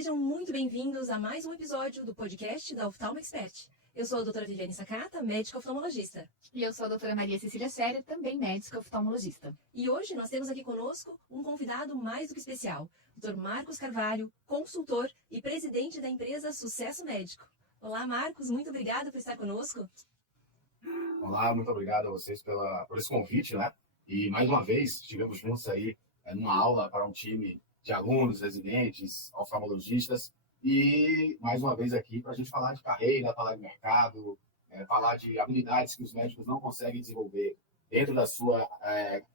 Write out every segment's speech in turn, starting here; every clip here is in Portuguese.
Sejam muito bem-vindos a mais um episódio do podcast da Oftalmo Expert. Eu sou a doutora Viviane Sakata, médica oftalmologista. E eu sou a doutora Maria Cecília Sério, também médica oftalmologista. E hoje nós temos aqui conosco um convidado mais do que especial, o Dr. Marcos Carvalho, consultor e presidente da empresa Sucesso Médico. Olá, Marcos, muito obrigada por estar conosco. Olá, muito obrigado a vocês por esse convite, né? E mais uma vez estivemos juntos aí numa aula para um time de alunos, residentes, oftalmologistas, e mais uma vez aqui para a gente falar de carreira, falar de mercado, falar de habilidades que os médicos não conseguem desenvolver dentro da sua,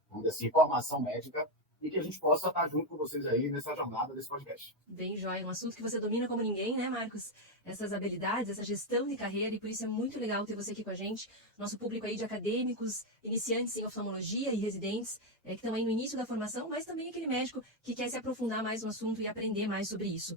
vamos dizer assim, formação médica, e que a gente possa estar junto com vocês aí nessa jornada desse podcast. Bem, joia, um assunto que você domina como ninguém, né, Marcos? Essas habilidades, essa gestão de carreira, e por isso é muito legal ter você aqui com a gente, nosso público aí de acadêmicos, iniciantes em oftalmologia e residentes, que estão aí no início da formação, mas também aquele médico que quer se aprofundar mais no assunto e aprender mais sobre isso.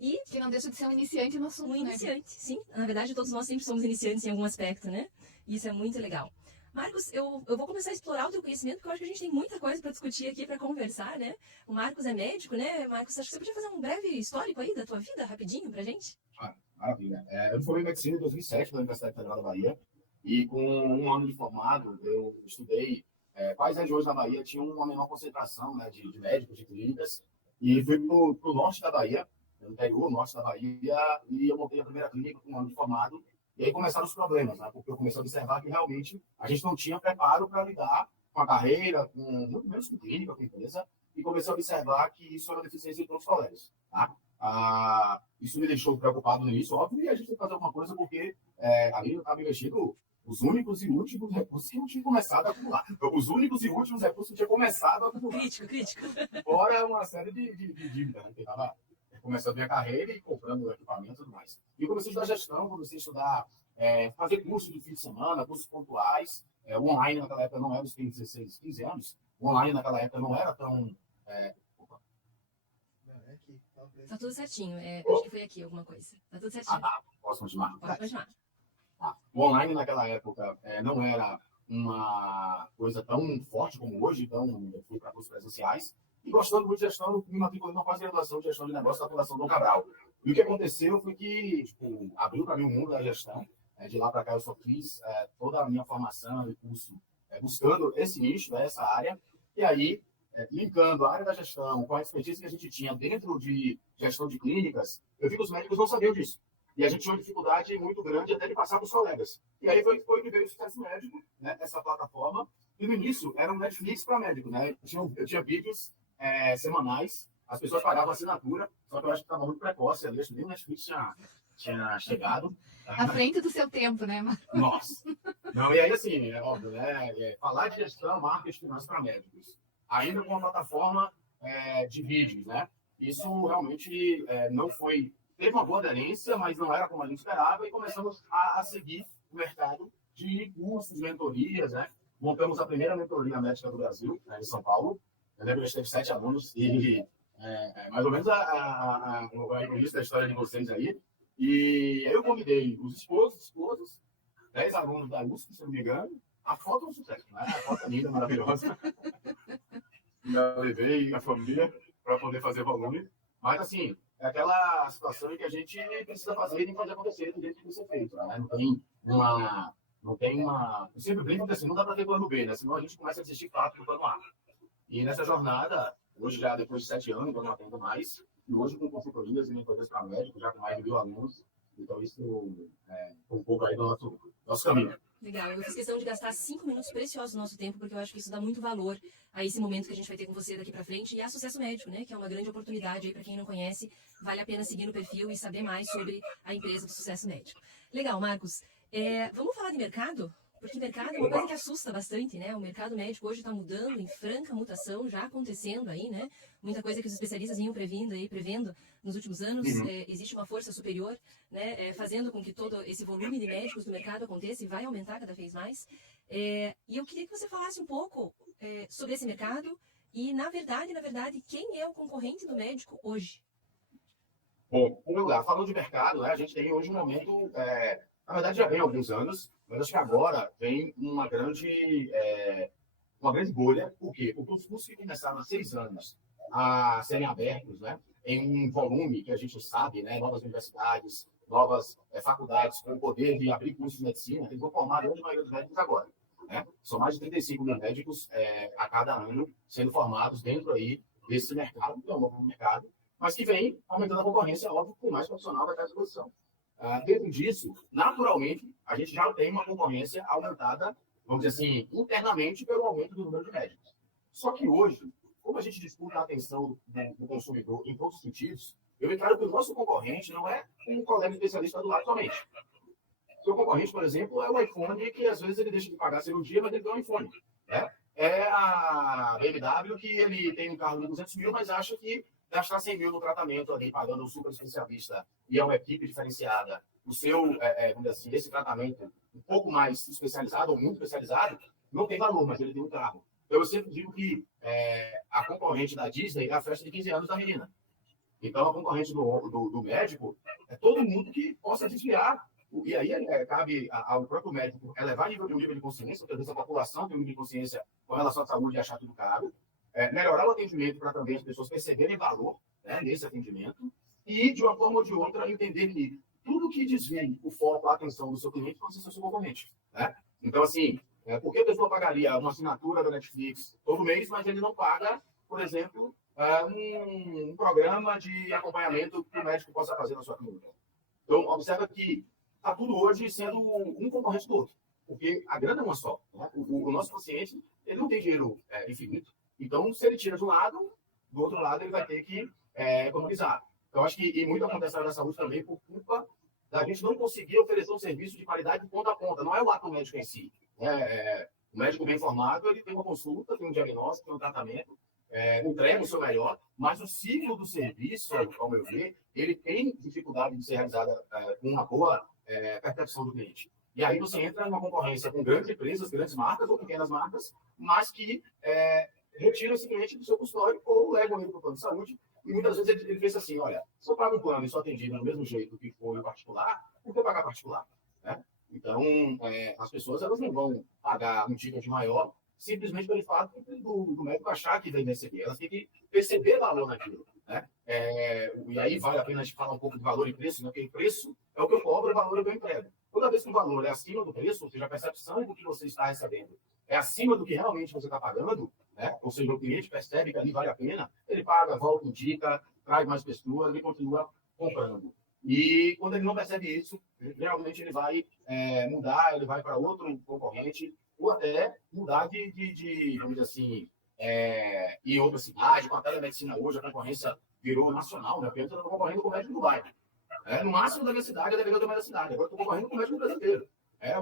E que não deixa de ser um iniciante no assunto, um iniciante, sim. Na verdade, todos nós sempre somos iniciantes em algum aspecto, né? E isso é muito legal. Marcos, eu vou começar a explorar o teu conhecimento, porque eu acho que a gente tem muita coisa para discutir aqui, para conversar, né? O Marcos é médico, né? Marcos, acho que você podia fazer um breve histórico aí da tua vida, rapidinho, pra gente? Maravilha. Eu formei medicina em 2007 na Universidade Federal da Bahia, e com um ano de formado, eu estudei quais regiões da Bahia tinham uma menor concentração, né, de médicos, de clínicas, e fui para o norte da Bahia, no interior norte da Bahia, e eu montei a primeira clínica com um ano de formado. E aí começaram os problemas, né? Porque eu comecei a observar que realmente a gente não tinha preparo para lidar com a carreira, muito menos com clínica, com empresa, e comecei a observar que isso era uma deficiência de outros colegas. Tá? Isso me deixou preocupado no início, óbvio, e a gente tem que fazer alguma coisa porque ali eu estava investindo os únicos e últimos recursos que não tinham começado a acumular. Os únicos e últimos recursos que tinham começado a acumular. Crítico. Fora uma série de dívidas, né? Que estava começando a minha carreira e comprando equipamento e tudo mais. E eu comecei a estudar gestão, comecei a estudar, fazer cursos de fim de semana, cursos pontuais. O online naquela época não era os 16, 15 anos. O online naquela época não era tão... Tá tudo certinho. Acho que foi aqui alguma coisa. Tá tudo certinho. Posso continuar? Pode continuar. O online naquela época não era uma coisa tão forte como hoje, então eu fui para cursos presenciais. E gostando muito de gestão, eu me matriculei numa pós-graduação de gestão de negócios da Fundação Dom Cabral. E o que aconteceu foi que abriu para mim o mundo da gestão. De lá para cá eu só fiz toda a minha formação e curso buscando esse nicho, essa área. E aí, linkando a área da gestão com a expertise que a gente tinha dentro de gestão de clínicas, eu vi que os médicos não sabiam disso. E a gente tinha uma dificuldade muito grande até de passar para os colegas. E aí foi que veio o Sucesso Médico, né, essa plataforma. E no início era um Netflix para médicos. Né? Eu tinha vídeos semanais, as pessoas pagavam assinatura, só que eu acho que estava muito precoce ali, acho que nem o Netflix tinha chegado. À frente do seu tempo, né, Marcos? Nossa! Não, e aí assim, é óbvio, né? Falar de gestão, marketing e finanças para médicos, ainda com uma plataforma de vídeos, né? Isso realmente não foi... Teve uma boa aderência, mas não era como a gente esperava, e começamos a seguir o mercado de cursos, mentorias, né? Montamos a primeira mentoria médica do Brasil, né, em São Paulo. Eu lembro que a gente teve 7 alunos, e mais ou menos o início da história de vocês aí. E aí eu convidei os esposos, 10 alunos da USP, se não me engano. A foto é um sucesso, né? A foto é linda, maravilhosa. E eu levei a família para poder fazer volume. Mas, assim, é aquela situação em que a gente precisa fazer e tem que fazer acontecer do jeito que precisa ser feito. Né? Não tem uma... Eu sempre brinco que assim, não dá para ter plano B, né? Senão a gente começa a desistir fácil do plano A. E nessa jornada, hoje já depois de 7 anos, eu não atendo mais, e hoje com consultorias e mentorias para médicos, já com mais de 1.000 alunos, então isso é um pouco aí do nosso caminho. Legal, eu fiz questão de gastar 5 minutos preciosos do nosso tempo, porque eu acho que isso dá muito valor a esse momento que a gente vai ter com você daqui para frente, e a Sucesso Médico, né, que é uma grande oportunidade aí para quem não conhece, vale a pena seguir no perfil e saber mais sobre a empresa do Sucesso Médico. Legal, Marcos, vamos falar de mercado? Porque mercado é uma coisa que assusta bastante, né? O mercado médico hoje está mudando, em franca mutação, já acontecendo aí, né? Muita coisa que os especialistas vinham prevendo nos últimos anos. Existe uma força superior, né? Fazendo com que todo esse volume de médicos do mercado aconteça e vai aumentar cada vez mais. E eu queria que você falasse um pouco sobre esse mercado e, na verdade, quem é o concorrente do médico hoje? Bom, falando de mercado, né, a gente tem hoje um momento... na verdade, já vem há alguns anos, mas acho que agora vem uma grande bolha. Por quê? Porque os cursos que começaram há 6 anos a serem abertos, né, em um volume que a gente sabe, né, novas universidades, novas faculdades com o poder de abrir cursos de medicina, eles vão formar a grande maioria dos médicos agora. Né? São mais de 35 mil médicos a cada ano sendo formados dentro aí desse mercado, que é um novo mercado, mas que vem aumentando a concorrência, óbvio, com mais profissional vai estar à disposição. Dentro disso, naturalmente, a gente já tem uma concorrência aumentada, vamos dizer assim, internamente pelo aumento do número de médicos. Só que hoje, como a gente disputa a atenção do consumidor em todos os sentidos, eu encaro que o nosso concorrente não é um colega especialista do lado somente. O seu concorrente, por exemplo, é o iPhone, que às vezes ele deixa de pagar a cirurgia, mas ele tem um iPhone. Né? É a BMW, que ele tem um carro de 200 mil, mas acha que gastar 100 mil no tratamento ali, pagando um super especialista e é uma equipe diferenciada, o seu, vamos dizer assim, esse tratamento um pouco mais especializado ou muito especializado, não tem valor, mas ele tem um carro. Eu sempre digo que a concorrente da Disney é a festa de 15 anos da menina. Então, a concorrente do médico é todo mundo que possa desviar. E aí cabe ao próprio médico elevar o nível de consciência, porque às vezes a população tem um nível de consciência com relação à saúde e achar tudo caro. Melhorar o atendimento para também as pessoas perceberem valor, né, nesse atendimento e, de uma forma ou de outra, entender que tudo que desvie o foco, a atenção do seu cliente pode ser seu concorrente. Né? Então, assim, por que a pessoa pagaria uma assinatura da Netflix todo mês, mas ele não paga, por exemplo, um programa de acompanhamento que o médico possa fazer na sua clínica? Então, observa que está tudo hoje sendo um concorrente do outro, porque a grana é uma só. Né? O nosso paciente ele não tem dinheiro infinito. Então, se ele tira de um lado, do outro lado ele vai ter que economizar. Então, acho que muito acontece na área da saúde também por culpa da gente não conseguir oferecer um serviço de qualidade de ponta a ponta. Não é o ato médico em si. O médico bem formado, ele tem uma consulta, tem um diagnóstico, tem um tratamento, entrega o seu melhor, mas o ciclo do serviço, ao meu ver, ele tem dificuldade de ser realizada com uma boa percepção do cliente. E aí você entra numa concorrência com grandes empresas, grandes marcas ou pequenas marcas, mas que retiram esse cliente do seu consultório ou levam ele para o plano de saúde. E muitas vezes ele pensa assim, olha, se eu pago um plano e sou atendido do mesmo jeito que foi o particular, por que pagar particular? Né? Então, as pessoas elas não vão pagar um ticket maior simplesmente pelo fato do médico achar que vai receber. Elas têm que perceber valor naquilo. Né? E aí vale a pena a gente falar um pouco de valor e preço, né? Porque preço é o que eu cobro, o valor é o que eu entrego. Toda vez que o valor é acima do preço, ou seja, a percepção do que você está recebendo é acima do que realmente você está pagando, né? Ou seja, o cliente percebe que ali vale a pena, ele paga, volta, indica, traz mais pessoas, ele continua comprando. E quando ele não percebe isso, realmente ele vai mudar, ele vai para outro concorrente, ou até mudar vamos dizer assim, ir em outra cidade. Com a telemedicina hoje, a concorrência virou nacional, né? Porque antes eu estava concorrendo com o médico do bairro. No máximo da minha cidade, eu deveria ter mais da cidade. Agora eu estou concorrendo com o médico brasileiro.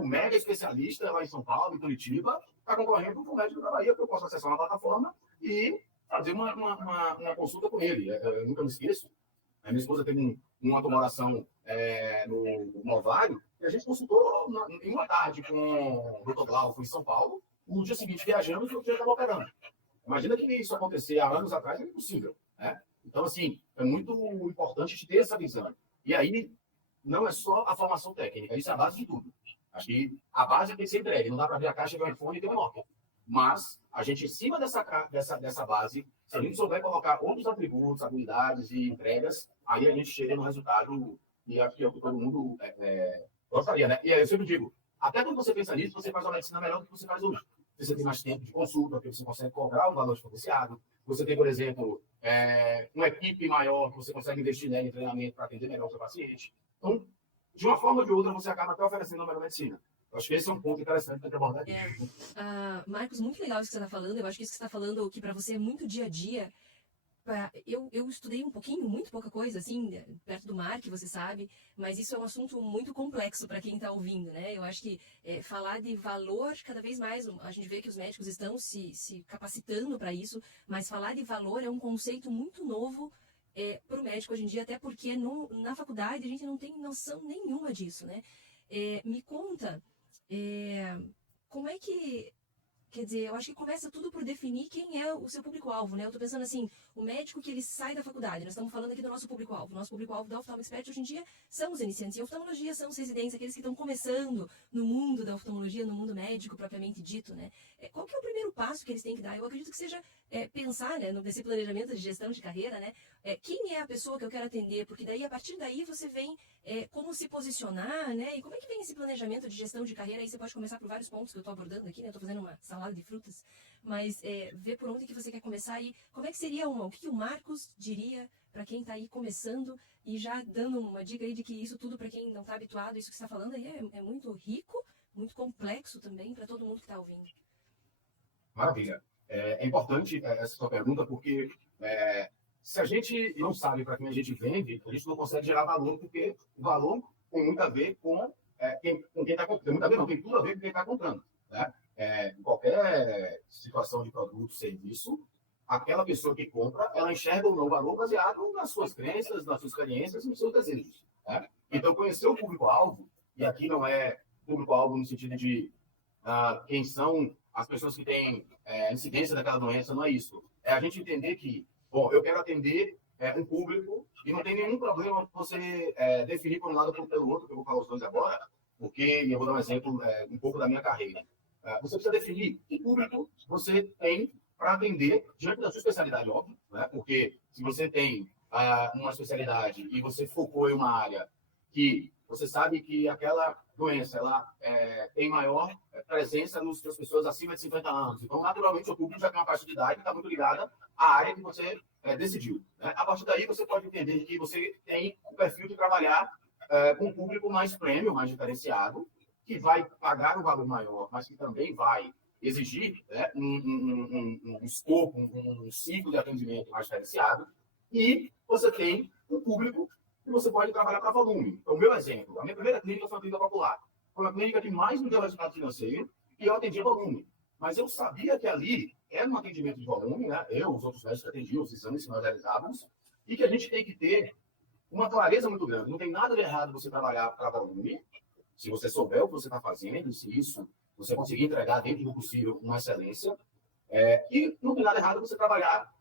O mega especialista lá em São Paulo, em Curitiba, está concorrendo com o médico da Bahia, que eu posso acessar uma plataforma e fazer uma consulta com ele. Eu nunca me esqueço. A minha esposa teve uma tumoração no ovário e a gente consultou em uma tarde com o Dr. Glauco em São Paulo. No dia seguinte viajamos e o dia estava operando. Imagina que isso acontecer há anos atrás, é impossível. Né? Então, assim, é muito importante a gente ter essa visão. E aí, não é só a formação técnica, isso é a base de tudo. Acho que a base tem que ser entregue. Não dá para abrir a caixa, ver um iPhone e ter um Nokia. Mas, a gente, em cima dessa base, se a gente souber colocar outros atributos, habilidades e entregas, aí a gente chega no resultado e acho que é o que todo mundo gostaria, né? E aí eu sempre digo, até quando você pensa nisso, você faz uma medicina melhor do que você faz hoje. Você tem mais tempo de consulta, porque você consegue cobrar um valor diferenciado. Você tem, por exemplo, uma equipe maior que você consegue investir nela em treinamento para atender melhor o seu paciente. Então, de uma forma ou de outra, você acaba até oferecendo a melhor medicina. Eu acho que esse é um ponto interessante para abordar aqui. Marcos, muito legal isso que você está falando. Eu acho que isso que você está falando, que para você é muito dia a dia. Eu estudei um pouquinho, muito pouca coisa, assim, perto do mar, que você sabe, mas isso é um assunto muito complexo para quem está ouvindo, né? Eu acho que falar de valor, cada vez mais, a gente vê que os médicos estão se capacitando para isso, mas falar de valor é um conceito muito novo para o médico hoje em dia, até porque na faculdade a gente não tem noção nenhuma disso, né? Me conta, como é que Quer dizer, eu acho que começa tudo por definir quem é o seu público-alvo, né? Eu tô pensando assim, o médico que ele sai da faculdade, nós estamos falando aqui do nosso público-alvo. Nosso público-alvo da Oftalmo Expert hoje em dia são os iniciantes em oftalmologia, são os residentes, aqueles que estão começando no mundo da oftalmologia, no mundo médico propriamente dito, né? Qual que é o primeiro passo que eles têm que dar? Eu acredito que seja pensar, né, nesse planejamento de gestão de carreira, né? Quem é a pessoa que eu quero atender? Porque daí, a partir daí, você vem como se posicionar, né? E como é que vem esse planejamento de gestão de carreira? Aí você pode começar por vários pontos que eu estou abordando aqui, né? Estou fazendo uma salada de frutas, mas ver por onde que você quer começar e como é que seria o que o Marcos diria para quem está aí começando e já dando uma dica aí de que isso tudo, para quem não está habituado, isso que você está falando aí é muito rico, muito complexo também para todo mundo que está ouvindo. Maravilha. É importante essa sua pergunta, porque se a gente não sabe para quem a gente vende, a gente não consegue gerar valor, porque o valor tem muito a ver com quem está comprando. Tem muito a ver, não, tem tudo a ver com quem está comprando. Né? Em qualquer situação de produto, serviço, aquela pessoa que compra, ela enxerga ou não o valor baseado nas suas crenças, nas suas experiências e nos seus desejos. Né? Então, conhecer o público-alvo, e aqui não é público-alvo no sentido de quem são as pessoas que têm incidência daquela doença, não é isso. É a gente entender que, bom, eu quero atender um público e não tem nenhum problema você definir por um lado ou pelo outro, que eu vou falar os dois agora, porque eu vou dar um exemplo um pouco da minha carreira. Você precisa definir que público você tem para atender diante da sua especialidade, óbvio, né? Porque se você tem uma especialidade e você focou em uma área que você sabe que aquela doença ela tem maior presença nas pessoas acima de 50 anos. Então, naturalmente, o público já tem uma faixa de idade que está muito ligada à área que você decidiu. Né? A partir daí, você pode entender que você tem o perfil de trabalhar com um público mais premium, mais diferenciado, que vai pagar um valor maior, mas que também vai exigir um escopo, um ciclo de atendimento mais diferenciado. E você tem um público que você pode trabalhar para volume. Então, o meu exemplo, a minha primeira clínica foi a clínica popular. Foi uma clínica que mais me deu resultado financeiro e eu atendi volume. Mas eu sabia que ali era um atendimento de volume, né? Eu, os outros médicos que atendiam, os exames que nós realizávamos, e que a gente tem que ter uma clareza muito grande. Não tem nada de errado você trabalhar para volume, se você souber o que você está fazendo, se isso você conseguir entregar dentro do possível uma excelência, e não tem nada errado você trabalhar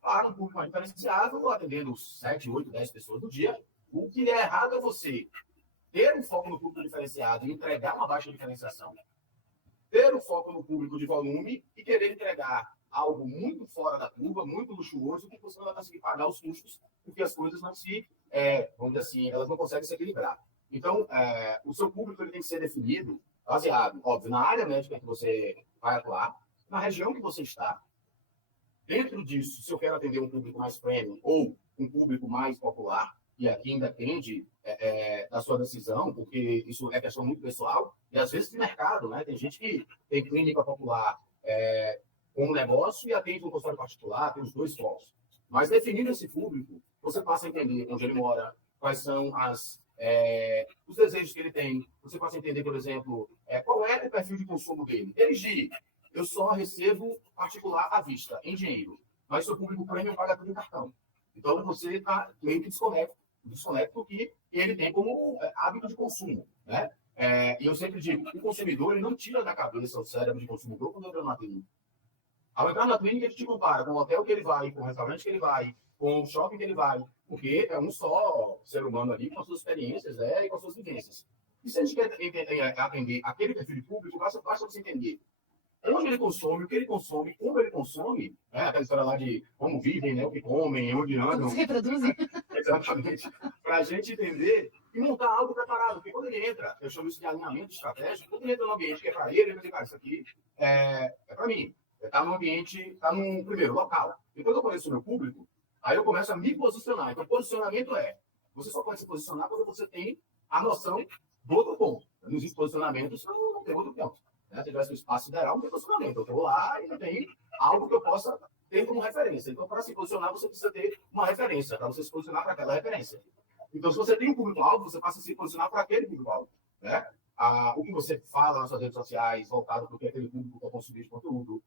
para um público mais diferenciado, atendendo 7, 8, 10 pessoas no dia. O que é errado é você ter um foco no público diferenciado e entregar uma baixa diferenciação, ter um foco no público de volume e querer entregar algo muito fora da curva, muito luxuoso, que você não vai conseguir pagar os custos, porque as coisas não se, vamos dizer assim, elas não conseguem se equilibrar. Então, o seu público ele tem que ser definido, baseado, óbvio, na área médica que você vai atuar, na região que você está. Dentro disso, se eu quero atender um público mais premium ou um público mais popular, e aqui independe da sua decisão, porque isso é questão muito pessoal, e às vezes de mercado, né? Tem gente que tem clínica popular com um negócio e atende um consultório particular, tem os dois focos. Mas definindo esse público, você passa a entender onde ele mora, quais são os desejos que ele tem. Você passa a entender, por exemplo, qual é o perfil de consumo dele. Ele eu só recebo particular à vista, em dinheiro. Mas seu público premium paga tudo em cartão. Então, você está meio que desconecto que ele tem como hábito de consumo. Né? E eu sempre digo, o consumidor ele não tira da cabeça o cérebro de consumidor quando entra na clínica. Ao entrar na clínica, ele te compara com o hotel que ele vai, com o restaurante que ele vai, com o shopping que ele vai, porque é um só ser humano ali com as suas experiências e com as suas vivências. E se a gente quer atender aquele perfil de público, basta você entender onde ele consome, o que ele consome, como ele consome, aquela história lá de como vivem, né, o que comem, onde andam. Como se reproduzem. Exatamente. Para a gente entender e montar algo preparado. Porque quando ele entra, eu chamo isso de alinhamento estratégico, quando ele entra no ambiente que é para ele vai dizer, cara, isso aqui é para mim. Está no ambiente, está no primeiro local. E quando eu conheço o meu público, aí eu começo a me posicionar. Então, posicionamento você só pode se posicionar quando você tem a noção do outro ponto. Não existe posicionamento se não tem outro ponto. Se tivesse um espaço sideral, não tem posicionamento. Eu vou lá e não tem algo que eu possa ter como referência. Então, para se posicionar, você precisa ter uma referência, para você se posicionar para aquela referência. Então, se você tem um público-alvo, você passa a se posicionar para aquele público-alvo. Né? O que você fala nas suas redes sociais, voltado para o que aquele público quer consumir de conteúdo.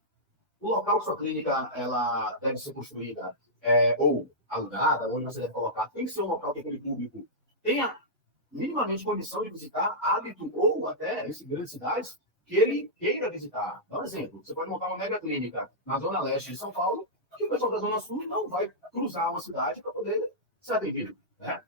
O local que sua clínica ela deve ser construída ou alugada, onde você deve colocar, tem que ser um local que aquele público tenha minimamente condição de visitar, hábito ou até em grandes cidades, que ele queira visitar. Dá um exemplo, você pode montar uma mega clínica na zona leste de São Paulo, que o pessoal da zona sul não vai cruzar uma cidade para poder ser atendido, né?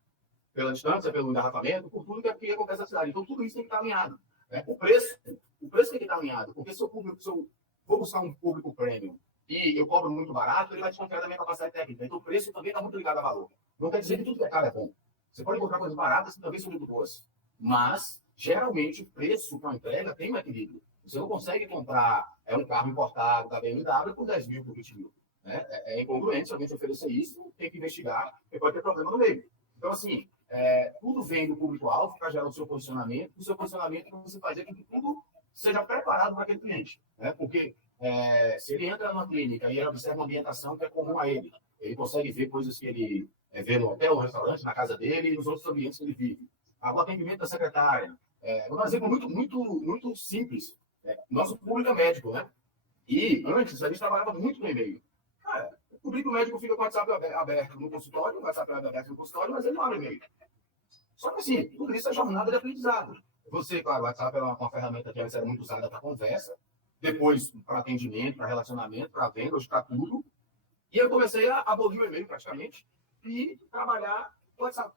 Pela distância, pelo engarrafamento, por tudo que acontece na cidade. Então, tudo isso tem que estar alinhado, né? O preço tem que estar alinhado, porque se eu vou buscar um público premium e eu cobro muito barato, ele vai desconfiar da minha capacidade técnica. Então, o preço também está muito ligado a valor. Não quer dizer que tudo que é caro é bom. Você pode encontrar coisas baratas que também são muito boas. Mas, geralmente, o preço para a entrega tem um equilíbrio. Você não consegue comprar um carro importado da BMW por 10 mil, por 20 mil. Né? É incongruente se alguém te oferecer isso, tem que investigar, e pode ter problema no meio. Então, assim, tudo vem do público-alvo para gerar o seu posicionamento para você fazer com que tudo seja preparado para aquele cliente. Né? Porque se ele entra numa clínica e ele observa uma ambientação que é comum a ele, ele consegue ver coisas que ele vê no hotel, no restaurante, na casa dele e nos outros ambientes que ele vive. O atendimento da secretária. Vou dar um exemplo muito simples. Nosso público é médico, né? E antes a gente trabalhava muito no e-mail. Cara, o público médico fica com o WhatsApp aberto no consultório, o WhatsApp aberto no consultório, mas ele não abre e-mail. Só que assim, tudo isso é jornada de aprendizado. Você, claro, o WhatsApp é uma ferramenta que antes era muito usada para conversa, depois para atendimento, para relacionamento, para venda, hoje para tudo. E eu comecei a abolir o e-mail praticamente e trabalhar no WhatsApp.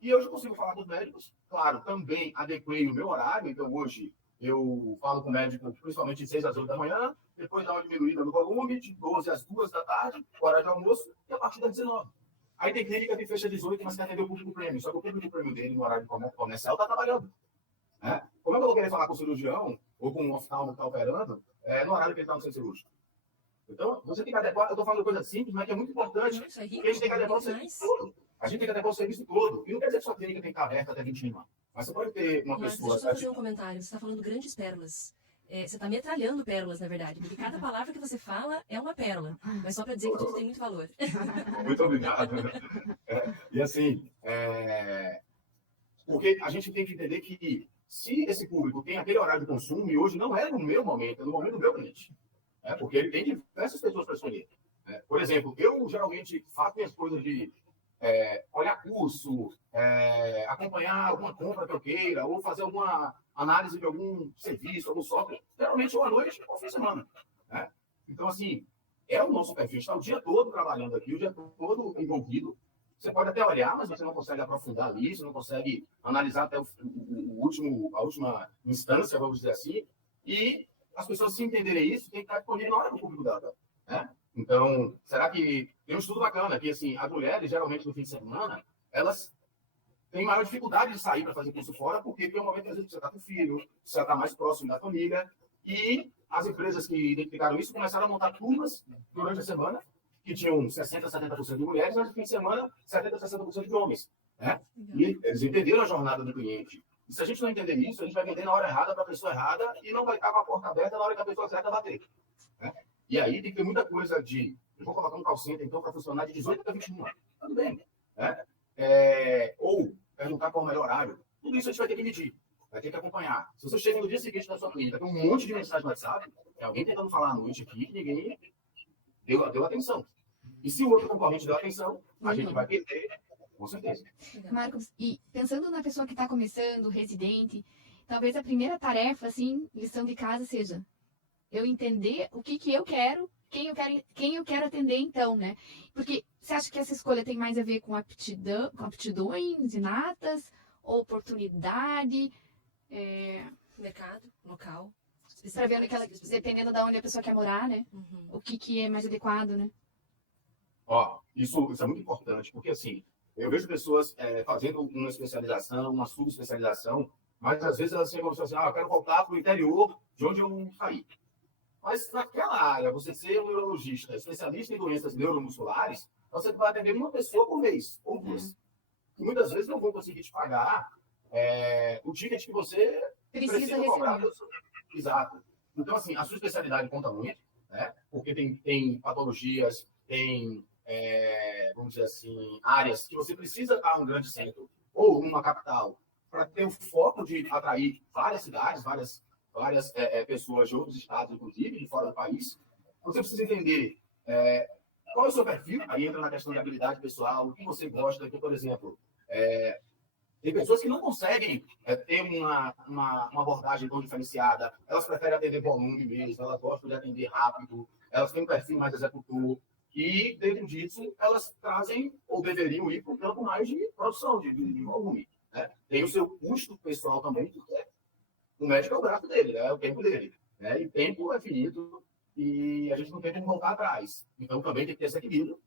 E hoje eu consigo falar com os médicos. Claro, também adequei o meu horário, então hoje eu falo com o médico principalmente de 6 às 8 da manhã, depois dá uma diminuída no volume, de 12 às 2 da tarde, hora de almoço, e a partir das 19. Aí tem clínica que fecha às 18, mas quer atender o público prêmio. Só que o público prêmio dele, no horário comercial, está trabalhando. Né? Como é que eu vou querer falar com o cirurgião ou com um oftalmo que está operando no horário que ele está no centro cirúrgico? Então, você tem que adequar, eu estou falando de coisa simples, mas que é muito importante, porque a gente tem que adequar o serviço todo. A gente tem que adequar o serviço todo. E não quer dizer que sua clínica tem que estar aberta até 21. Mas você pode ter uma pessoa... Deixa eu fazer um comentário. Você está falando grandes pérolas. Você está metralhando pérolas, na verdade. Porque cada palavra que você fala é uma pérola. Mas só para dizer que tudo tem muito valor. Muito obrigado. E assim, porque a gente tem que entender que se esse público tem aquele horário de consumo, e hoje não é no meu momento, é no momento do meu cliente. Porque ele tem diversas pessoas para escolher. Por exemplo, eu geralmente faço minhas coisas de olhar curso, acompanhar alguma compra que eu queira, ou fazer alguma análise de algum serviço, algum software, geralmente ou à noite ou fim de semana. Né? Então, assim, é o nosso perfil. Está o dia todo trabalhando aqui, o dia todo envolvido. Você pode até olhar, mas você não consegue aprofundar ali, você não consegue analisar até a última instância, vamos dizer assim. E as pessoas, se entenderem isso, tem que estar disponível na hora do público dela. Né? Então, será que tem um estudo bacana que assim, as mulheres, geralmente, no fim de semana, elas têm maior dificuldade de sair para fazer curso fora, porque tem um momento, às vezes, que você está com o filho, você está mais próximo da família, e as empresas que identificaram isso começaram a montar turmas durante a semana, que tinham 60%, 70% de mulheres, mas no fim de semana, 70%, 60% de homens. Né? E eles entenderam a jornada do cliente. E se a gente não entender isso, a gente vai vender na hora errada para a pessoa errada e não vai estar com a porta aberta na hora que a pessoa certa bater. Né? E aí tem que ter muita coisa de... Eu vou colocar um call center, então, para funcionar de 18 até 21. Tudo bem. Né? Ou perguntar qual é o melhor horário. Tudo isso a gente vai ter que medir. Vai ter que acompanhar. Se você chega no dia seguinte da sua clínica, tem um monte de mensagem no WhatsApp, alguém tentando falar à noite aqui, ninguém deu atenção. E se o outro concorrente deu atenção, a gente vai perder, com certeza. Marcos, e pensando na pessoa que está começando, residente, talvez a primeira tarefa, assim, lição de casa seja eu entender o que eu quero, quem eu quero atender então, né? Porque você acha que essa escolha tem mais a ver com aptidões inatas, oportunidade, Mercado, local. para ver aquela, dependendo de onde a pessoa quer morar, né? Uhum. O que é mais adequado, né? Isso é muito importante, porque assim, eu vejo pessoas fazendo uma especialização, uma subespecialização, mas às vezes elas chegam assim, eu quero voltar para o interior de onde eu saí. Mas naquela área, você ser um neurologista, especialista em doenças neuromusculares, você vai atender uma pessoa por mês, ou duas. E muitas vezes não vão conseguir te pagar o ticket que você precisa cobrar. Exato. Então, assim, a sua especialidade conta muito, né? Porque tem patologias, tem, vamos dizer assim, áreas que você precisa estar em um grande centro ou numa capital para ter o foco de atrair várias cidades, várias pessoas de outros estados, inclusive, de fora do país. Você precisa entender qual é o seu perfil, aí entra na questão de habilidade pessoal, o que você gosta, que, por exemplo, Tem pessoas que não conseguem ter uma abordagem tão diferenciada, elas preferem atender volume mesmo, elas gostam de atender rápido, elas têm um perfil mais executor, e dentro disso elas trazem, ou deveriam ir para o campo mais de produção, de volume. Né? Tem o seu custo pessoal também, porque o médico é o braço dele, é o tempo dele. Né? E tempo é finito, e a gente não tem como voltar atrás. Então também tem que ter esse equilíbrio.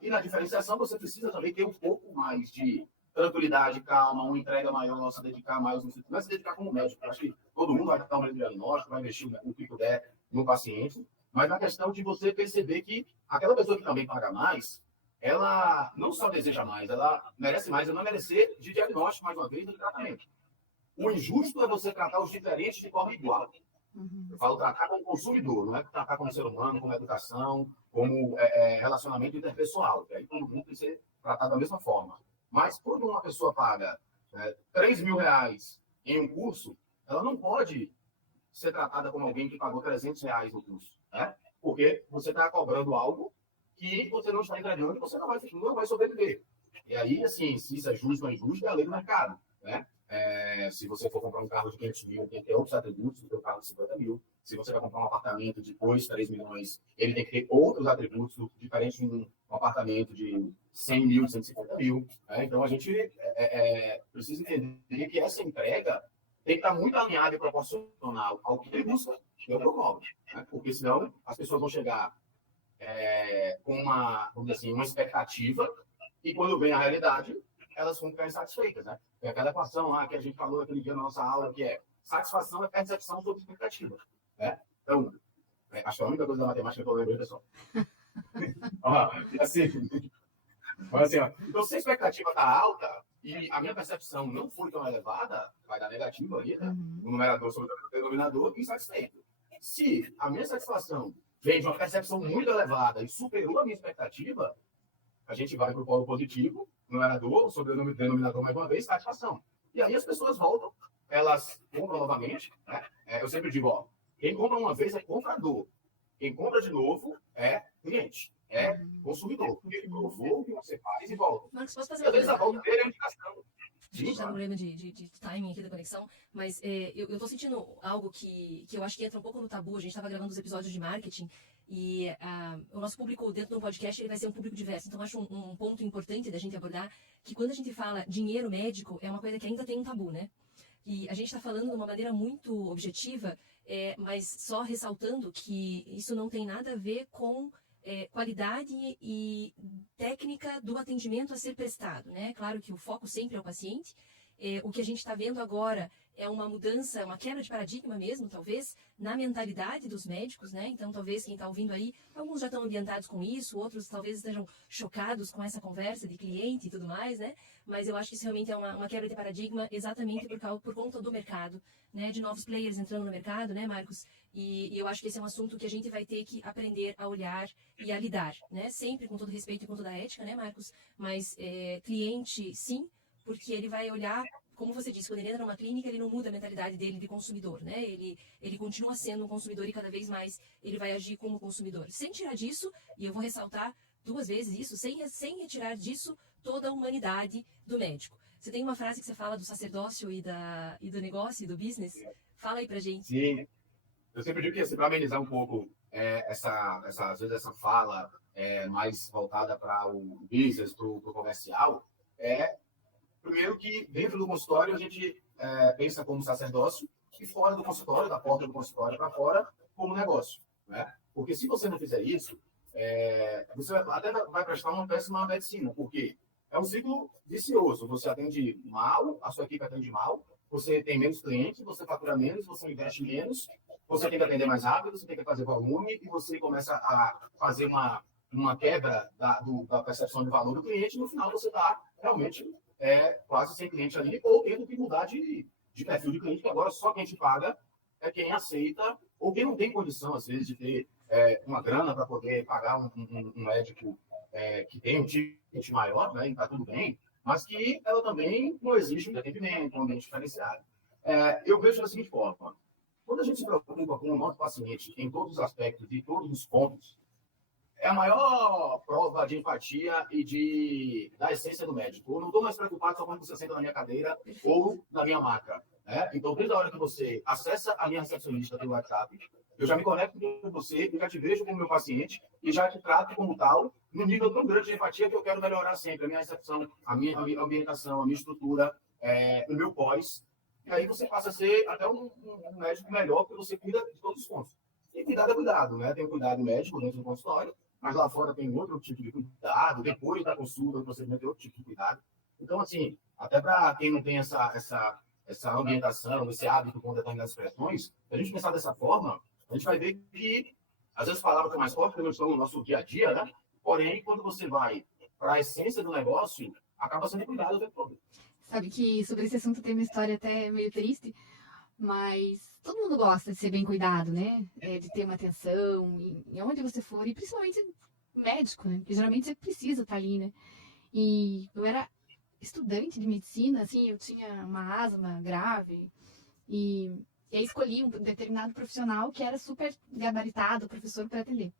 E na diferenciação você precisa também ter um pouco mais de tranquilidade, calma, uma entrega maior, se dedicar mais, não é se dedicar como médico. Eu acho que todo mundo vai dar um diagnóstico, vai investir o que puder no paciente, mas na questão de você perceber que aquela pessoa que também paga mais, ela não só deseja mais, ela merece mais, ela não merecer de diagnóstico, mais uma vez, de tratamento. O injusto é você tratar os diferentes de forma igual. Eu falo tratar como consumidor, não é tratar como ser humano, como educação, como relacionamento interpessoal. Aí todo mundo tem que ser tratado da mesma forma. Mas quando uma pessoa paga R$3.000 em um curso, ela não pode ser tratada como alguém que pagou R$300 no curso. Né? Porque você está cobrando algo que você não está entregando e você não vai sobreviver. E aí, assim, se isso é justo ou injusto, é a lei do mercado. Né? Se você for comprar um carro de 500 mil, tem que ter outros atributos do que o carro de 50 mil. Se você vai comprar um apartamento de 2, 3 milhões, ele tem que ter outros atributos diferentes de um apartamento de 100 mil, 150 mil. Né? Então, a gente precisa entender que essa entrega tem que estar muito alinhada e proporcional ao que ele busca e ao que eu cobro. Né? Porque senão as pessoas vão chegar com vamos dizer assim, uma expectativa e quando vem a realidade, elas vão ficar insatisfeitas. Né? É aquela equação lá que a gente falou aquele dia na nossa aula, que é satisfação é percepção sobre expectativa. Né? Então, acho que a única coisa da matemática que eu lembrei, pessoal. Então, se a expectativa está alta e a minha percepção não foi tão elevada, vai dar negativo aí, né? O numerador sobre o denominador, insatisfeito. Se a minha satisfação vem de uma percepção muito elevada e superou a minha expectativa, a gente vai para o polo positivo, numerador sobre o denominador mais uma vez, satisfação. E aí as pessoas voltam, elas compram novamente. Né? Eu sempre digo, quem compra uma vez é comprador. Quem compra de novo é cliente. É consumidor. Porque ele provou o que você faz e volta. Marcos, posso fazer uma pergunta? Às vezes a volta dele é indicação. A gente está no problema de timing aqui da conexão, mas eu estou sentindo algo que eu acho que entra um pouco no tabu. A gente estava gravando os episódios de marketing e o nosso público dentro do podcast ele vai ser um público diverso. Então, eu acho um ponto importante da gente abordar que quando a gente fala dinheiro médico, é uma coisa que ainda tem um tabu, né? E a gente está falando de uma maneira muito objetiva, mas só ressaltando que isso não tem nada a ver com qualidade e técnica do atendimento a ser prestado, né? Claro que o foco sempre é o paciente. O que a gente está vendo agora é uma mudança, uma quebra de paradigma mesmo, talvez, na mentalidade dos médicos, né? Então, talvez quem está ouvindo aí, alguns já estão ambientados com isso, outros talvez estejam chocados com essa conversa de cliente e tudo mais, né? Mas eu acho que isso realmente é uma quebra de paradigma exatamente por conta do mercado, né? De novos players entrando no mercado, né, Marcos? E eu acho que esse é um assunto que a gente vai ter que aprender a olhar e a lidar, né? Sempre com todo respeito e com toda a ética, né, Marcos? Mas cliente, sim, porque ele vai olhar, como você disse, quando ele entra numa clínica, ele não muda a mentalidade dele de consumidor, né? Ele continua sendo um consumidor e cada vez mais ele vai agir como consumidor. Sem tirar disso, e eu vou ressaltar 2 vezes isso, sem retirar disso toda a humanidade do médico. Você tem uma frase que você fala do sacerdócio e do negócio e do business? Fala aí pra gente. Sim. Eu sempre digo que assim, para amenizar um pouco às vezes essa fala mais voltada para o business, para o comercial, primeiro que dentro do consultório a gente pensa como sacerdócio e fora do consultório, da porta do consultório para fora, como negócio. Né? Porque se você não fizer isso, você até vai prestar uma péssima medicina, porque é um ciclo vicioso. Você atende mal, a sua equipe atende mal, você tem menos clientes, você fatura menos, você investe menos, você tem que atender mais rápido, você tem que fazer volume e você começa a fazer uma quebra da percepção de valor do cliente e no final você está realmente quase sem cliente ali ou tendo que mudar de perfil de cliente, que agora só quem te paga é quem aceita ou quem não tem condição, às vezes, de ter uma grana para poder pagar um médico que tem um ticket maior, né, e está tudo bem, mas que ela também não exige um atendimento, um ambiente diferenciado. Eu vejo da seguinte forma: quando a gente se preocupa com o nosso paciente em todos os aspectos e todos os pontos, é a maior prova de empatia e da essência do médico. Eu não estou mais preocupado só quando você senta na minha cadeira ou na minha maca. Né? Então, desde a hora que você acessa a minha recepcionista pelo WhatsApp, eu já me conecto com você, eu já te vejo como meu paciente e já te trato como tal, num nível tão grande de empatia que eu quero melhorar sempre a minha recepção, a minha ambientação, a minha estrutura, o meu pós. E aí você passa a ser até um médico melhor, porque você cuida de todos os pontos. E cuidado é cuidado, né? Tem o cuidado médico dentro do consultório, mas lá fora tem outro tipo de cuidado, depois da consulta, do procedimento, tem outro tipo de cuidado. Então, assim, até para quem não tem essa ambientação, esse hábito com determinadas expressões, se a gente pensar dessa forma, a gente vai ver que, às vezes, palavras são mais fortes, porque não estão no nosso dia a dia, né? Porém, quando você vai para a essência do negócio, acaba sendo cuidado o tempo todo. Sabe que sobre esse assunto tem uma história até meio triste, mas todo mundo gosta de ser bem cuidado, né? De ter uma atenção em onde você for, e principalmente médico, né? Porque geralmente você precisa estar ali, né? E eu era estudante de medicina, assim, eu tinha uma asma grave, e aí escolhi um determinado profissional que era super gabaritado, professor para atender.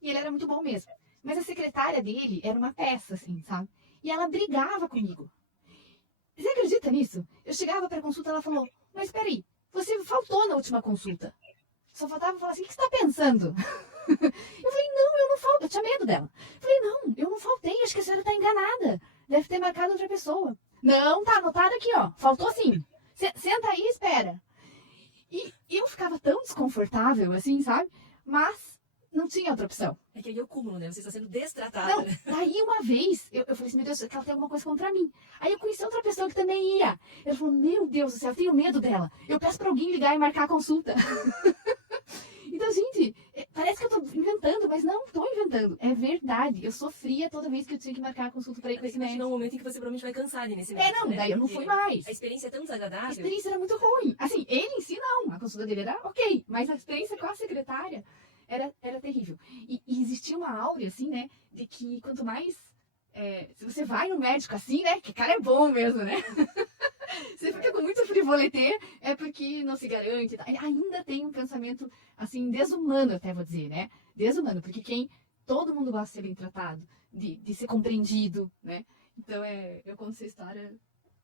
E ele era muito bom mesmo. Mas a secretária dele era uma peça, assim, sabe? E ela brigava comigo. Você acredita nisso? Eu chegava para consulta, ela falou, mas peraí, você faltou na última consulta. Só faltava falar assim, o que você está pensando? Eu falei, não, eu não falto. Eu tinha medo dela. Eu falei, não, eu não faltei, acho que a senhora está enganada. Deve ter marcado outra pessoa. Não, tá anotado aqui, ó. Faltou sim. Senta aí e espera. E eu ficava tão desconfortável, assim, sabe? Mas não tinha outra opção. É que aí eu cúmulo, né? Você está sendo destratada. Não, daí uma vez, eu falei assim, meu Deus, que ela tem alguma coisa contra mim. Aí eu conheci outra pessoa que também ia. Ela falou, meu Deus do céu, eu tenho medo dela. Eu peço pra alguém ligar e marcar a consulta. Então, gente, parece que eu tô inventando, mas não tô inventando. É verdade. Eu sofria toda vez que eu tinha que marcar a consulta pra ir com esse médico. Imagina um momento em que você provavelmente vai cansar ali nesse médico, Não, né? daí eu não fui mais. A experiência é tão A desagradável. experiência era muito ruim. Assim, ele em si não. A consulta dele era ok. Mas a experiência com a secretária era terrível. E existia uma áurea, assim, né? De que quanto mais... se você vai no médico assim, né? Que cara é bom mesmo, né? Você fica com muito frivoletê, é porque não se garante. Ainda tem um pensamento, assim, desumano, até vou dizer, né? Desumano, porque todo mundo gosta de ser bem tratado, de ser compreendido, né? Então, eu conto essa história,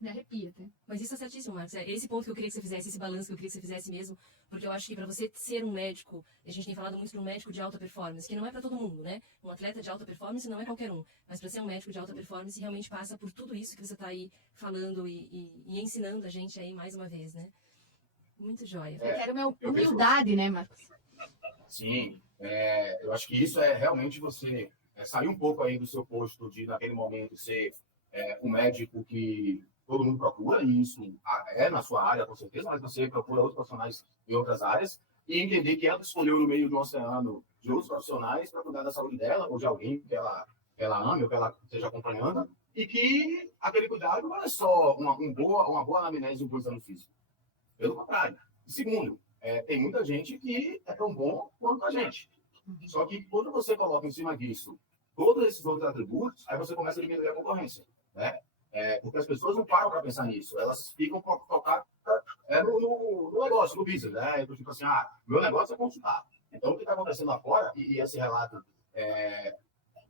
me arrepia até. Mas isso é certíssimo, Marcos. É esse ponto que eu queria que você fizesse, esse balanço que eu queria que você fizesse mesmo, porque eu acho que para você ser um médico, a gente tem falado muito de um médico de alta performance, que não é para todo mundo, né? Um atleta de alta performance não é qualquer um, mas para ser um médico de alta performance realmente passa por tudo isso que você está aí falando e ensinando a gente aí mais uma vez, né? Muito jóia. Eu quero minha humildade, né, Marcos? Sim, eu acho que isso é realmente você sair um pouco aí do seu posto de, naquele momento, ser um médico que todo mundo procura, e isso é na sua área, com certeza, mas você procura outros profissionais em outras áreas, e entender que ela escolheu no meio do oceano de outros profissionais para cuidar da saúde dela, ou de alguém que ela ame, ou que ela esteja acompanhando, e que aquele cuidado não é só uma boa anamnese e um exame físico. Pelo contrário. E segundo, tem muita gente que é tão bom quanto a gente. Só que quando você coloca em cima disso todos esses outros atributos, aí você começa a diminuir a concorrência, né? Porque as pessoas não param para pensar nisso, elas ficam focadas no negócio, no business, né? Então, tipo assim, meu negócio é consultar. Então, o que está acontecendo lá fora, e esse relato é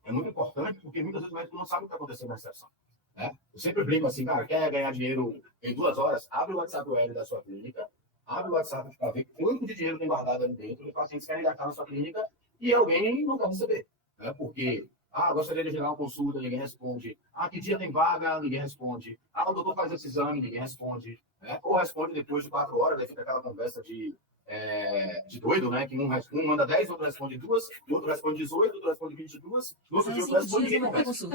muito importante, porque muitas vezes o médico não sabe o que está acontecendo na recepção, né? Eu sempre brinco assim, cara, quer ganhar dinheiro em 2 horas? Abre o WhatsApp web da sua clínica, abre o WhatsApp para ver quanto de dinheiro tem guardado ali dentro, os pacientes querem gastar na sua clínica e alguém não quer receber, né? Porque gostaria de gerar uma consulta, ninguém responde. Que dia tem vaga, ninguém responde. O doutor faz esse exame, ninguém responde. Né? Ou responde depois de 4 horas, daí fica aquela conversa de doido, né? Que um manda 10, outro responde 2, o outro responde 18, outro responde 22, no outro dia outro responde, ninguém conversa.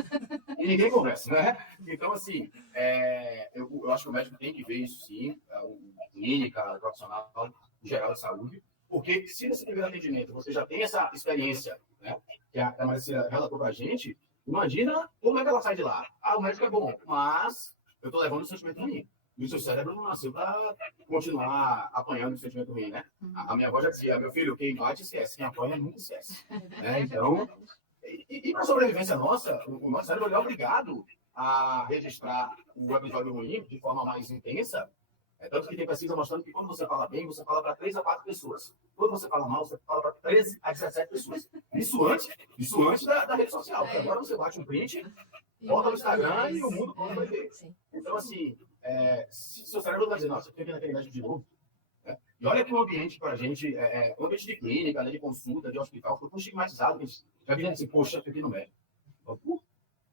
E ninguém conversa, né? Então, assim, eu acho que o médico tem que ver isso sim, a clínica, a profissional em geral de saúde, porque se nesse primeiro atendimento você já tem essa experiência, né, que a Marcia relatou para a gente, imagina como é que ela sai de lá. O médico é bom, mas eu estou levando um sentimento ruim. E o seu cérebro não nasceu para continuar apanhando o sentimento ruim, né? A minha avó já dizia, meu filho, quem bate esquece, quem apanha nunca esquece. Então, e para a sobrevivência nossa, o nosso cérebro é obrigado a registrar o episódio ruim de forma mais intensa. Tanto que tem pesquisa mostrando que quando você fala bem, você fala para 3 a 4 pessoas. quando você fala mal, você fala para 13 a 17 pessoas. Isso antes da rede social. Porque agora você bate um print, bota no Instagram e o mundo todo vai ver. Então, assim, se o seu cérebro vai dizer, nossa, eu tenho que ir naquele médico de novo. Né? E olha que o ambiente para a gente, um ambiente de clínica, né, de consulta, de hospital, foi tão estigmatizado que a gente já viria assim, poxa, eu tenho que ir no médico.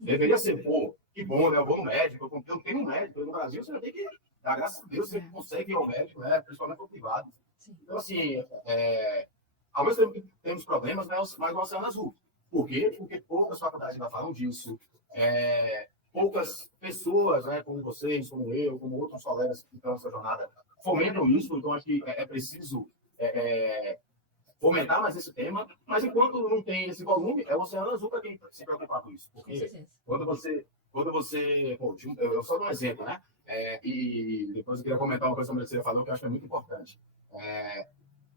Deveria ser, pô, que bom, né? Eu vou no médico, eu tenho um médico. No Brasil, você já tem que dar graças a Deus, você consegue ir ao médico, né? Principalmente no privado. Então, assim, ao mesmo tempo que temos problemas, né? Mas o Oceano Azul. Por quê? Porque poucas faculdades ainda falam disso. Poucas pessoas, né, como vocês, como eu, como outros colegas que estão nessa jornada, fomentam isso. Então, acho que é preciso fomentar mais esse tema, mas enquanto não tem esse volume, é o Oceano Azul para quem se preocupar com isso. Porque quando você pô, eu só dou um exemplo, né? E depois eu queria comentar uma coisa que a Maricela falou que eu acho que é muito importante.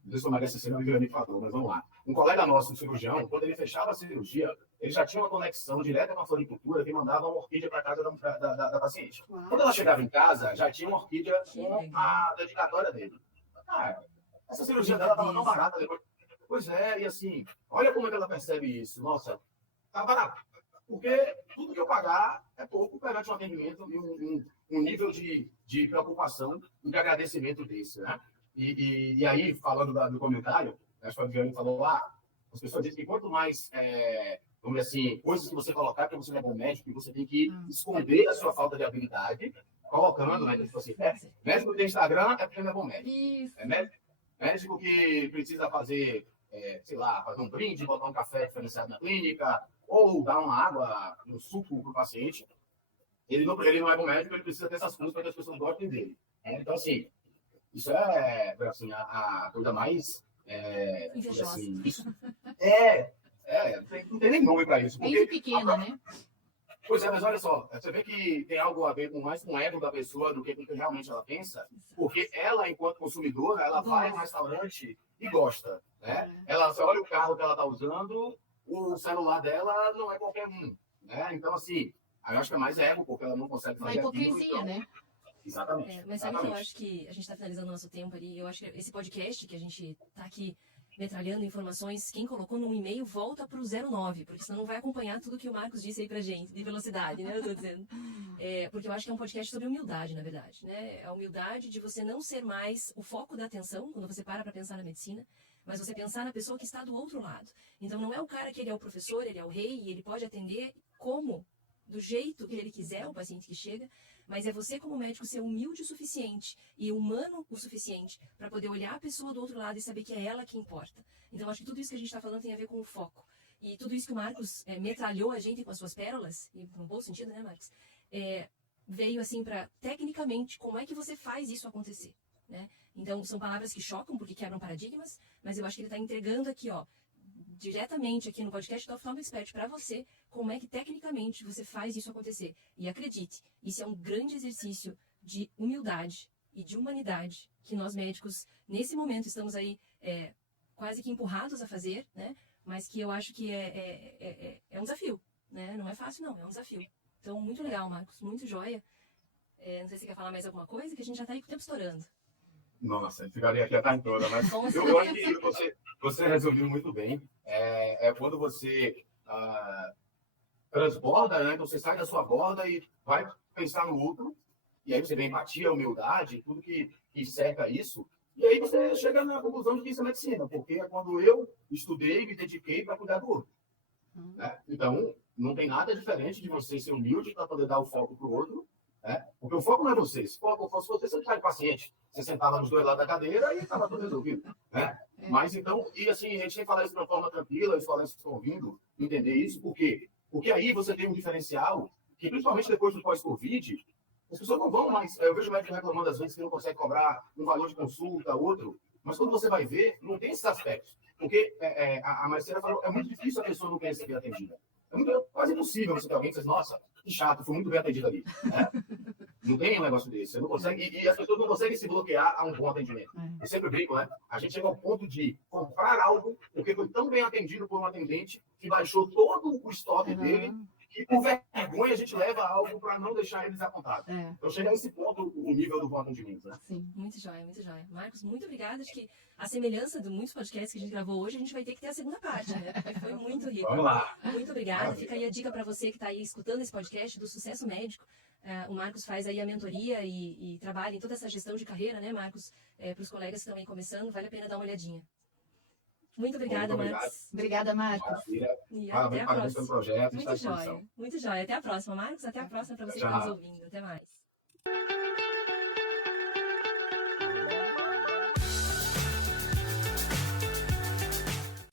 Não sei se a Maricela me falou, mas vamos lá. Um colega nosso, um cirurgião, quando ele fechava a cirurgia, ele já tinha uma conexão direta com a floricultura que mandava uma orquídea para casa da paciente. Quando ela chegava em casa, já tinha uma orquídea com a dedicatória dele. Essa cirurgia dela estava tão barata depois. Pois é, e assim, olha como é que ela percebe isso. Nossa, tá barato. Porque tudo que eu pagar é pouco perante um atendimento e um nível de preocupação e de agradecimento desse, né? E aí, falando do comentário, acho que a Viviane falou, as pessoas dizem que quanto mais, vamos dizer assim, coisas que você colocar que você não é bom médico, você tem que esconder a sua falta de habilidade, colocando, né? Tipo assim, médico que tem Instagram é porque não é bom médico. Isso. Médico que precisa fazer, sei lá, fazer um brinde, botar um café diferenciado na clínica, ou dar uma água, um suco para o paciente, ele não é bom médico, ele precisa ter essas coisas para que as pessoas gostem dele. Então, assim, isso é assim, a coisa mais... assim, isso, não tem nem nome para isso. Bem pequena, né? Pois é, mas olha só, você vê que tem algo a ver mais com o ego da pessoa do que com o que realmente ela pensa, porque ela, enquanto consumidora, ela vai no restaurante e gosta, né? Ela olha o carro que ela está usando, o celular dela não é qualquer um, né? Então, assim, eu acho que é mais ego, porque ela não consegue fazer uma hipocrisia, então... né? Exatamente. Mas sabe que eu acho que a gente está finalizando o nosso tempo ali, eu acho que esse podcast que a gente está aqui metralhando informações, quem colocou num e-mail volta para o 09, porque senão não vai acompanhar tudo que o Marcos disse aí pra gente, de velocidade, né? Eu tô dizendo. Porque eu acho que é um podcast sobre humildade, na verdade, né? A humildade de você não ser mais o foco da atenção, quando você para pensar na medicina, mas você pensar na pessoa que está do outro lado. Então não é o cara que ele é o professor, ele é o rei, e ele pode atender do jeito que ele quiser, o paciente que chega, mas é você como médico ser humilde o suficiente e humano o suficiente para poder olhar a pessoa do outro lado e saber que é ela que importa. Então acho que tudo isso que a gente está falando tem a ver com o foco. E tudo isso que o Marcos metralhou a gente com as suas pérolas, e no bom sentido, né, Marcos? Veio assim para, tecnicamente, como é que você faz isso acontecer, né? Então são palavras que chocam porque quebram paradigmas, mas eu acho que ele está entregando aqui, diretamente aqui no podcast do Oftalmo Expert para você, como é que tecnicamente você faz isso acontecer. E acredite, isso é um grande exercício de humildade e de humanidade que nós médicos, nesse momento, estamos aí quase que empurrados a fazer, né? Mas que eu acho que é um desafio, né? Não é fácil, não, é um desafio. Então, muito legal, Marcos, muito joia. Não sei se você quer falar mais alguma coisa, que a gente já está aí com o tempo estourando. Nossa, ficaria aqui a tarde toda, mas eu acho que você resolveu muito bem. Quando você transborda, né? Então você sai da sua borda e vai pensar no outro, e aí você vê empatia, humildade, tudo que cerca isso, e aí você chega na conclusão de que isso é medicina, porque é quando eu estudei e me dediquei para cuidar do outro. Né? Então, não tem nada diferente de você ser humilde para poder dar o foco para o outro, né? Porque o foco não é você. Se fosse você, você não sai paciente. Você sentava nos dois lados da cadeira e estava tudo resolvido. Né? Mas então, e assim, a gente tem que falar isso de uma forma tranquila, os colegas que estão ouvindo, entender isso, por quê? Porque aí você tem um diferencial que, principalmente depois do pós-Covid, as pessoas não vão mais. Eu vejo o médico reclamando às vezes que não consegue cobrar um valor de consulta, outro, mas quando você vai ver, não tem esses aspectos. Porque a Marcela falou, é muito difícil a pessoa não querer ser bem atendida. Quase impossível você ter alguém que diz, nossa, que chato, fui muito bem atendido ali. Né? Não tem um negócio desse. Você não consegue, e as pessoas não conseguem se bloquear a um bom atendimento. Eu sempre brinco, né? A gente chega ao ponto de comprar algo porque foi tão bem atendido por um atendente que baixou todo o estoque dele E por vergonha a gente leva algo para não deixar eles apontados. É, Então chega a esse ponto o nível do voto de mim, né? sim. Muito jóia, muito jóia. Marcos, muito obrigada. Acho que a semelhança de muitos podcasts que a gente gravou hoje, a gente vai ter que ter a segunda parte, né? Porque foi muito rico. Vamos lá. Muito obrigada. Maravilha. Fica aí a dica para você que está aí escutando esse podcast do Sucesso Médico. O Marcos faz aí a mentoria e trabalha em toda essa gestão de carreira, né, Marcos? Para os colegas que estão aí começando, vale a pena dar uma olhadinha. Muito obrigada, Muito obrigado. Marcos. Obrigada, Marcos. Maravilha. E até Parabéns a pelo seu próxima. projeto. Está à Muito disposição. jóia. Muito jóia. Até a próxima, Marcos. Até a próxima para você que Tchau. está nos ouvindo. Até mais.